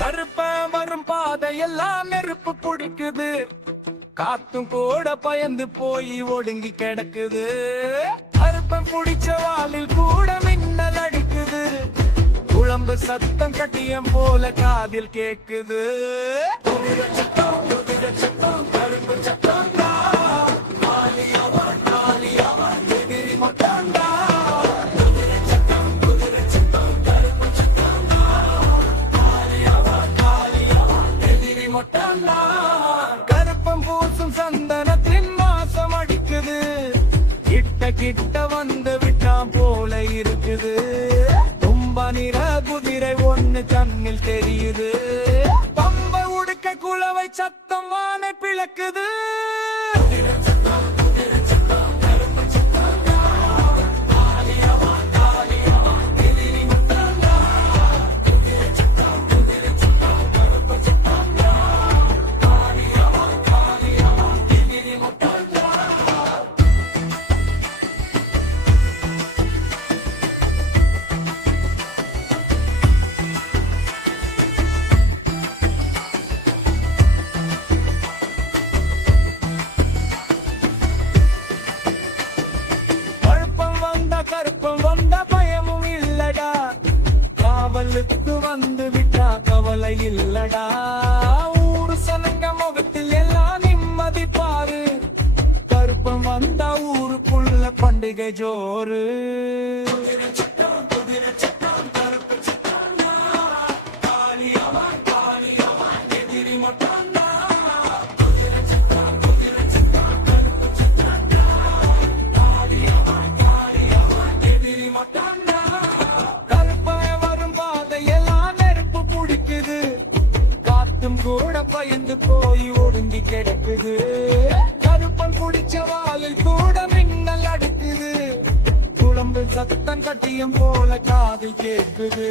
கருப்ப வரும் பாதையெல்லாம் நெருப்பு பிடிக்குது, காத்தும் கூட பயந்து போய் ஒடுங்கி கிடக்குது. கருப்பன் பிடிச்ச வாளில் கூட மின்னல் அடிக்குது, குழம்பு சத்தம் கட்டியம் போல காதில் கேக்குது. கருப்பு சத்தம் கருப்பம் பூசும் சந்தனத்தின் மாசம் அடிக்குது, கிட்ட கிட்ட வந்து விட்டான் போல இருக்குது. தும்ப நிற குதிரை ஒண்ணு கண்ணில் தெரியுது, பம்ப உடுக்க குளவை சத்தம் வானை பிளக்குது. கருப்பம் வந்த பயமும் இல்லடா, காவலுக்கு வந்து விட்டா கவலை இல்லடா. ஊரு சனங்க முகத்தில் எல்லாம் நிம்மதி பாரு, கருப்பம் வந்தா ஊருக்குள்ள பண்டிகை ஜோரு. கூட பயந்து போய் ஒடுங்கி கிடக்குது, கருப்பன் குடிச்ச வாளில் கூட மின்னல் அடிக்குது, குழம்பு சத்தம் கட்டியம் போல காது கேக்குது.